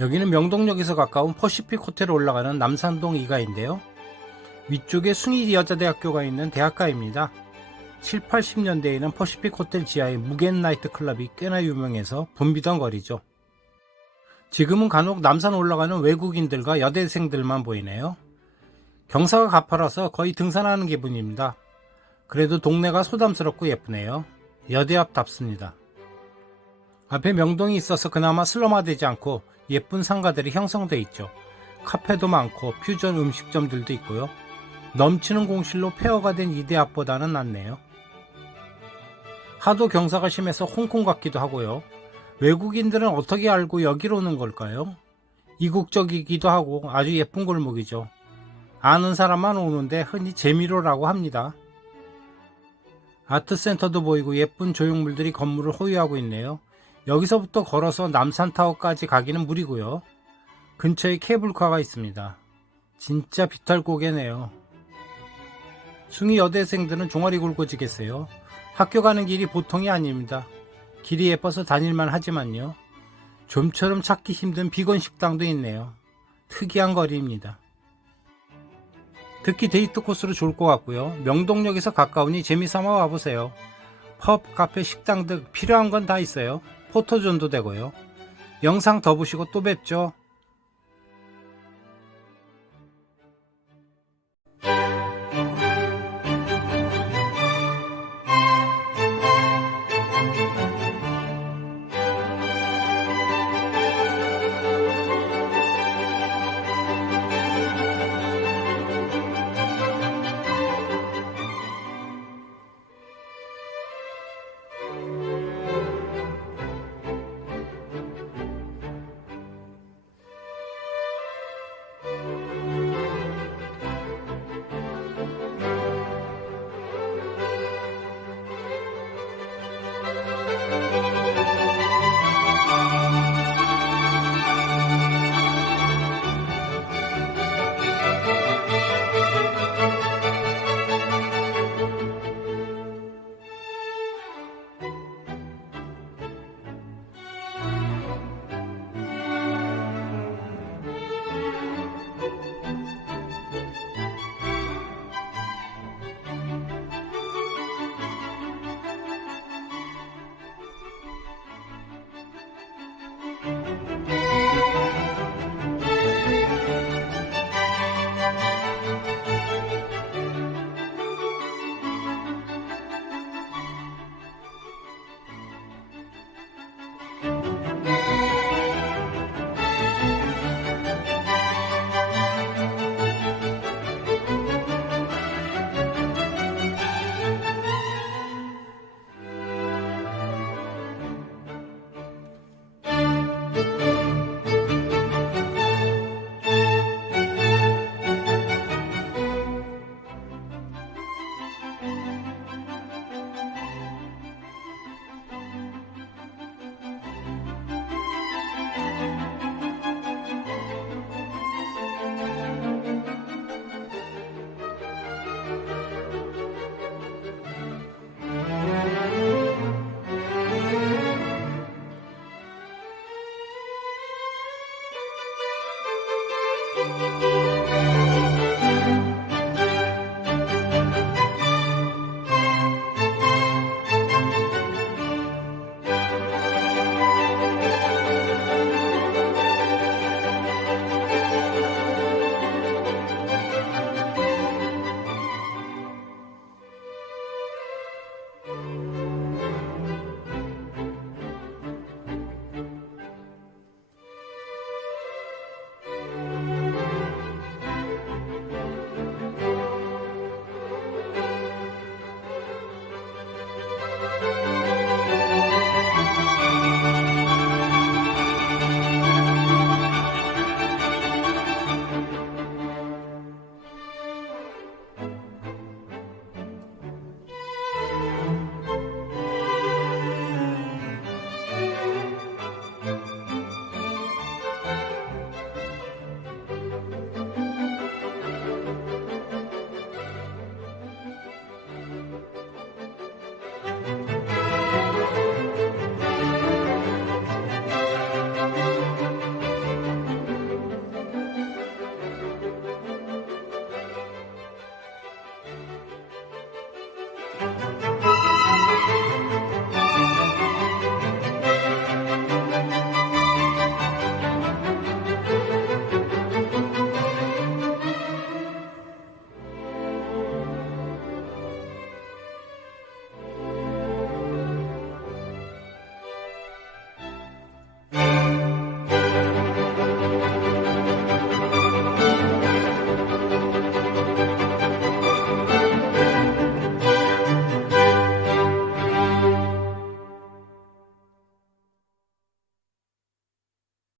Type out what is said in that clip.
여기는 명동역에서 가까운 퍼시픽 호텔에 올라가는 남산동 2가인데요. 위쪽에 숭이 여자대학교가 있는 대학가입니다. 7, 80년대에는 퍼시픽 호텔 지하의 무겐 나이트 클럽이 꽤나 유명해서 붐비던 거리죠. 지금은 간혹 남산 올라가는 외국인들과 여대생들만 보이네요. 경사가 가파라서 거의 등산하는 기분입니다. 그래도 동네가 소담스럽고 예쁘네요. 여대 앞답습니다. 앞에 명동이 있어서 그나마 슬럼화되지 않고 예쁜 상가들이 형성돼 있죠. 카페도 많고 퓨전 음식점들도 있고요. 넘치는 공실로 폐허가 된 이대 앞보다는 낫네요. 하도 경사가 심해서 홍콩 같기도 하고요. 외국인들은 어떻게 알고 여기로 오는 걸까요? 이국적이기도 하고 아주 예쁜 골목이죠. 아는 사람만 오는데 흔히 재미로라고 합니다. 아트센터도 보이고 예쁜 조형물들이 건물을 호위하고 있네요. 여기서부터 걸어서 남산타워까지 가기는 무리고요. 근처에 케이블카가 있습니다. 진짜 비탈고개네요. 숭이 여대생들은 종아리 굴고 지겠어요. 학교 가는 길이 보통이 아닙니다. 길이 예뻐서 다닐만 하지만요. 좀처럼 찾기 힘든 비건 식당도 있네요. 특이한 거리입니다. 특히 데이트 코스로 좋을 것 같고요. 명동역에서 가까우니 재미삼아 와보세요. 펍, 카페, 식당 등 필요한 건 다 있어요. 포토존도 되고요. 영상 더 보시고 또 뵙죠. you.